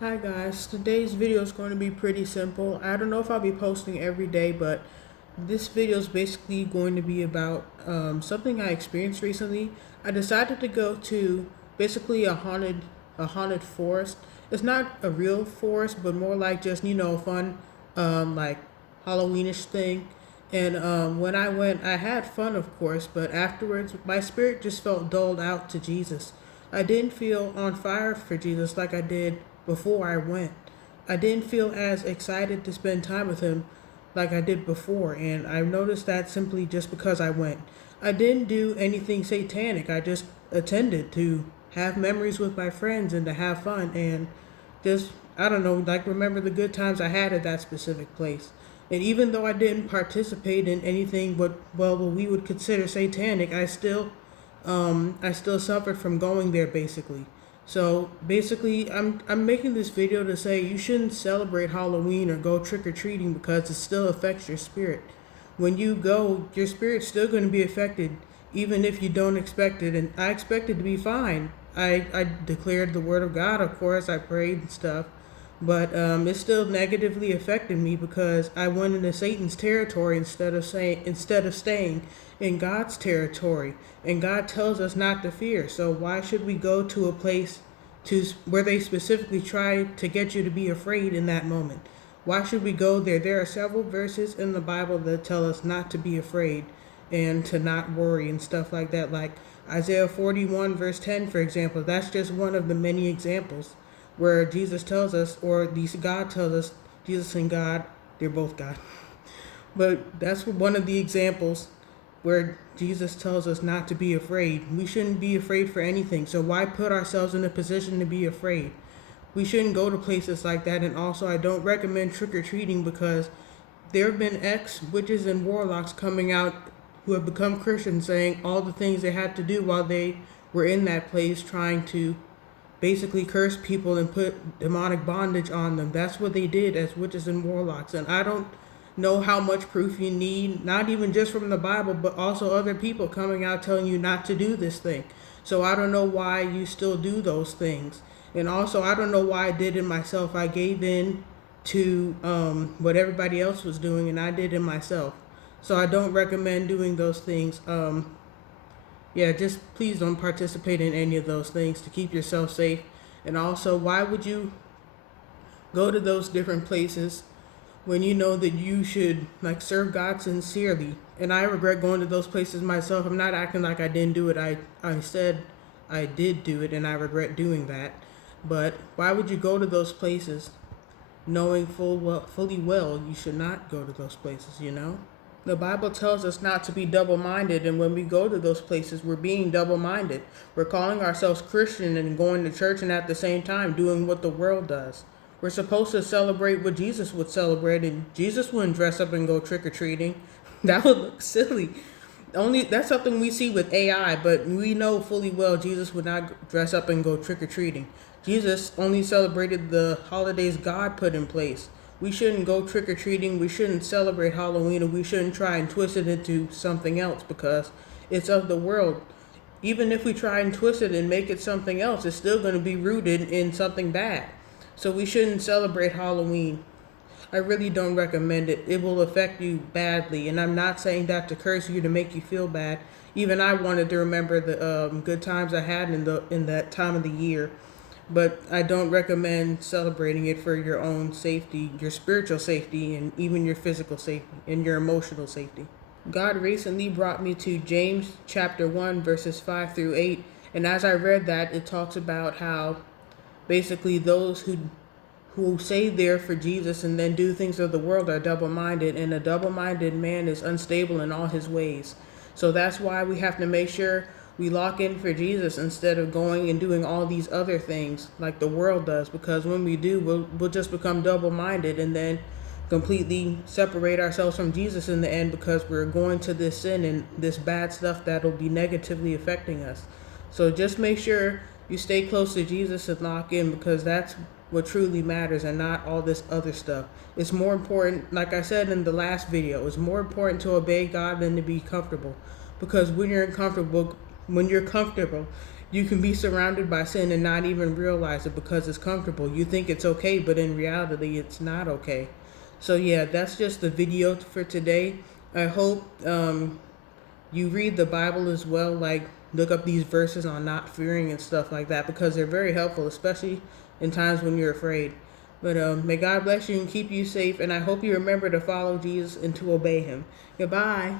Hi guys, today's video is going to be pretty simple. I don't know if I'll be posting every day, but this video is basically going to be about something I experienced recently. I decided to go to basically a haunted forest. It's not a real forest, but more like just fun, like Halloweenish thing. And when I went, I had fun, of course, but afterwards, my spirit just felt dulled out to Jesus. I didn't feel on fire for Jesus like I did before I went. I didn't feel as excited to spend time with him like I did before, and I noticed that simply just because I went. I didn't do anything satanic. I just attended to have memories with my friends and to have fun and just, I don't know, like remember the good times I had at that specific place. And even though I didn't participate in anything what we would consider satanic, I still suffered from going there basically. So basically, I'm making this video to say you shouldn't celebrate Halloween or go trick or treating because it still affects your spirit. When you go, your spirit's still going to be affected, even if you don't expect it. And I expected to be fine. I declared the word of God, of course. I prayed and stuff, but it still negatively affected me because I went into Satan's territory instead of staying in God's territory. And God tells us not to fear. So why should we go to a place to where they specifically try to get you to be afraid in that moment? Why should we go there? There are several verses in the Bible that tell us not to be afraid and to not worry and stuff like that. Like Isaiah 41 verse 10, for example. That's just one of the many examples where Jesus tells us, or at least God tells us, Jesus and God, they're both God. But that's one of the examples where Jesus tells us not to be afraid. We shouldn't be afraid for anything. So why put ourselves in a position to be afraid? We shouldn't go to places like that. And also, I don't recommend trick or treating because there have been ex witches and warlocks coming out who have become Christians saying all the things they had to do while they were in that place trying to basically curse people and put demonic bondage on them. That's what they did as witches and warlocks. And I don't know how much proof you need, not even just from the Bible, but also other people coming out telling you not to do this thing. So I don't know why you still do those things. And also, I don't know why I did it myself. I gave in to what everybody else was doing, and I did it myself. So I don't recommend doing those things. Yeah, just please don't participate in any of those things to keep yourself safe. And also, why would you go to those different places when you know that you should like serve God sincerely? And I regret going to those places myself. I'm not acting like I didn't do it. I said I did do it and I regret doing that. But why would you go to those places knowing fully well you should not go to those places, you know? The Bible tells us not to be double minded, and when we go to those places, we're being double minded. We're calling ourselves Christian and going to church, and at the same time, doing what the world does. We're supposed to celebrate what Jesus would celebrate, and Jesus wouldn't dress up and go trick or treating. That would look silly. Only that's something we see with AI, but we know fully well Jesus would not dress up and go trick or treating. Jesus only celebrated the holidays God put in place. We shouldn't go trick or treating. We shouldn't celebrate Halloween, and we shouldn't try and twist it into something else because it's of the world. Even if we try and twist it and make it something else, it's still going to be rooted in something bad. So we shouldn't celebrate Halloween. I really don't recommend it. It will affect you badly, and I'm not saying that to curse you to make you feel bad. Even I wanted to remember the good times I had in that time of the year, but I don't recommend celebrating it for your own safety, your spiritual safety, and even your physical safety and your emotional safety. God recently brought me to James chapter 1 verses 5 through 8, and as I read that, it talks about how basically those who say they're for Jesus and then do things of the world are double minded, and a double minded man is unstable in all his ways. So that's why we have to make sure we lock in for Jesus instead of going and doing all these other things like the world does, because when we do, we'll just become double minded and then completely separate ourselves from Jesus in the end because we're going to this sin and this bad stuff that'll be negatively affecting us. So just make sure you stay close to Jesus and lock in because that's what truly matters and not all this other stuff. It's more important, like I said in the last video, it's more important to obey God than to be comfortable. Because when you're comfortable, You can be surrounded by sin and not even realize it because it's comfortable. You think it's okay, but in reality, it's not okay. So yeah, that's just the video for today. I hope you read the Bible as well, like look up these verses on not fearing and stuff like that because they're very helpful, especially in times when you're afraid. But may God bless you and keep you safe, and I hope you remember to follow Jesus and to obey him. Goodbye.